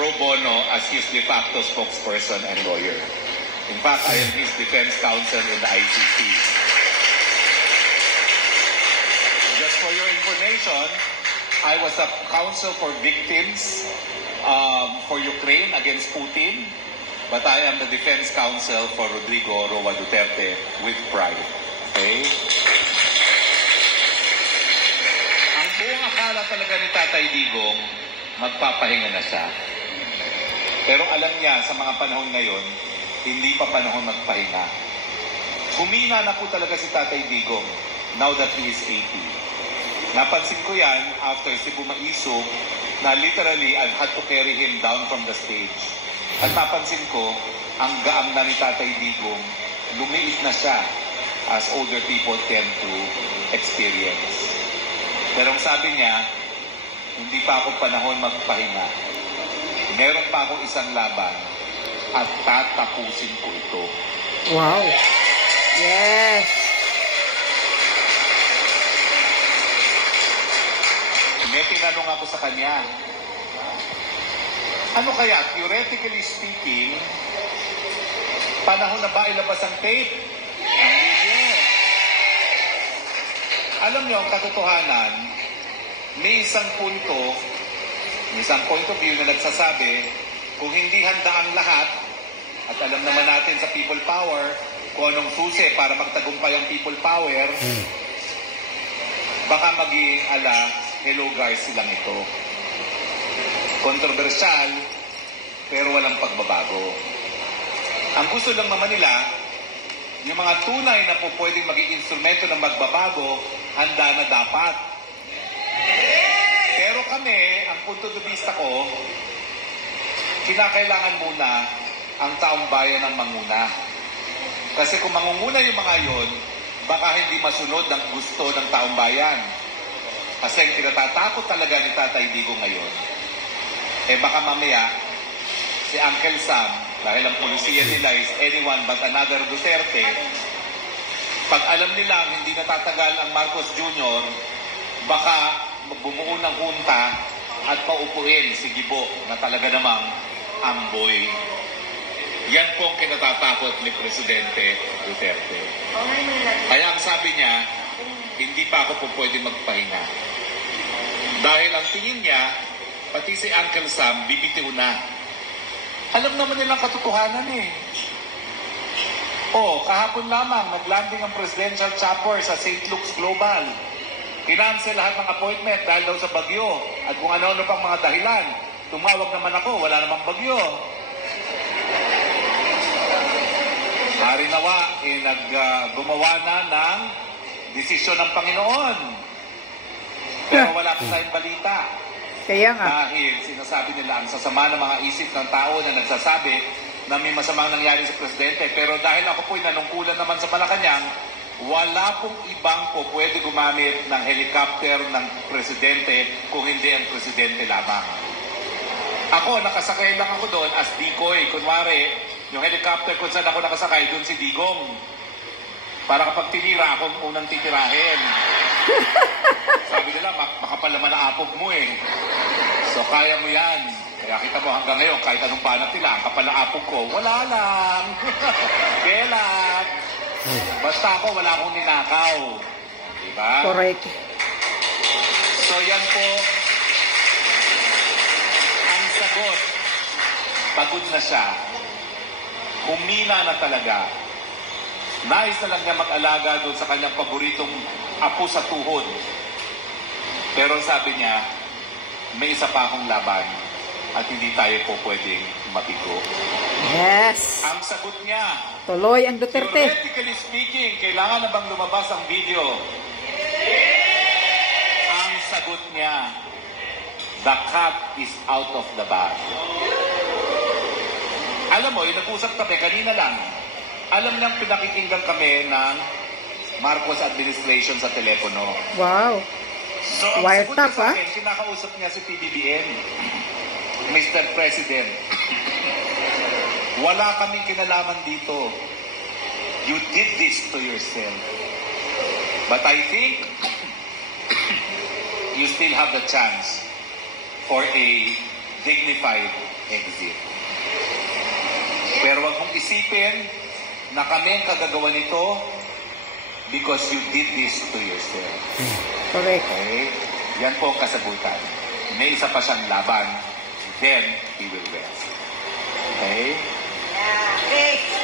pro bono as his de facto spokesperson and lawyer. In fact, I am his defense counsel in the ICC. Just for your information, I was a counsel for victims for Ukraine against Putin, but I am the defense counsel for Rodrigo Roa Duterte with pride. Okay? Ang buong akala talaga ni Tatay Digong, magpapahinga na siya. Pero alam niya sa mga panahon ngayon, hindi pa panahon magpahinga. Humina na po talaga si Tatay Digong now that he is 80. Napansin ko yan after Cebu Maisog na literally I had to carry him down from the stage. At napansin ko, ang gaang na ni Tatay Digong, lumiit na siya as older people tend to experience. Pero ang sabi niya, hindi pa ako panahon magpahinga. Meron pa akong isang laban at tatapusin ko ito. Wow. Yes. May tinanong ako sa kanya, ano kaya, theoretically speaking, panahon na ba ilabas ang tape? Ang video. Alam niyo, ang katotohanan, may isang punto, may isang point of view na nagsasabi, kung hindi handa ang lahat, at alam naman natin sa people power, kung anong susi para magtagumpay ang people power, baka maging hello guys silang ito. Kontrobersyal, pero walang pagbabago. Ang gusto lang naman nila, yung mga tunay na po pwedeng maging instrumento ng magbabago, handa na dapat. Pero kami, ang punto de vista ko, kinakailangan muna ang taong bayan ng manguna. Kasi kung mangunguna yung mga yon, baka hindi masunod ang gusto ng taong bayan. Kasi ang kinatatakot talaga ni Tatay Digong ngayon, baka mamaya, si Uncle Sam, dahil ang polisiya nila is anyone but another Duterte, pag alam nilang hindi natatagal ang Marcos Jr., baka bumuo ng hunta at paupuin si Gibo na talaga namang amboy. Yan po ang kinatatakot ni Presidente Duterte. Kaya ang sabi niya, hindi pa ako po pwede magpahinga. Dahil ang tingin niya, pati si Uncle Sam, bibitiw na. Alam naman nilang katotohanan eh. Kahapon lamang, naglanding ang presidential chopper sa St. Luke's Global. Kinansel lahat ng appointment dahil daw sa bagyo. At kung ano-ano pang mga dahilan. Tumawag naman ako, wala namang bagyo. Hari nawa, gumawa na ng desisyon ng Panginoon. Pero wala pa tayong balita. Kaya nga. Dahil sinasabi nila ang sasama ng mga isip ng tao na nagsasabi na may masamang nangyari sa Presidente. Pero dahil ako po'y nanungkulan naman sa Malacanang, wala pong ibang po pwede gumamit ng helicopter ng Presidente kung hindi ang Presidente lamang. Ako, nakasakay lang ako doon as decoy. Kunwari, yung helicopter kung saan ako nakasakay, doon si Digong. Para kapag tinira, akong unang titirahin. Sabi nila, makapal naman ang apog mo eh. So, kaya mo yan. Kaya kita mo hanggang ngayon, kahit anong banat nila, ang kapal ng apog ko, wala lang. Kailan. Basta ako, wala akong ninakaw. Diba? Correct. So, yan po. Ang sagot, pagod na siya. Humina na talaga. Nais na lang niya mag-alaga doon sa kanyang paboritong apo sa tuhod. Pero sabi niya, may isa pa akong laban at hindi tayo po pwedeng mabigo. Yes. Ang sagot niya, tuloy ang Duterte. theoretically speaking, kailangan na bang lumabas ang video? Ang sagot niya, the cat is out of the bag. Alam mo, yung nag-usap kami kanina lang, alam niyang pinakikinggan kami ng Marcos administration sa telepono. Wow. So, ang sagot Wiretap, niya sa akin, kinakausap niya si PBBM. Mr. President, wala kaming kinalaman dito. You did this to yourself. But I think you still have the chance for a dignified exit. Pero wag mong isipin na kami ang kagagawa nito because you did this to yourself. Correct. Okay? Yan po ang kasagutan. May isa pa siyang laban, then he will rest. Okay? Yeah.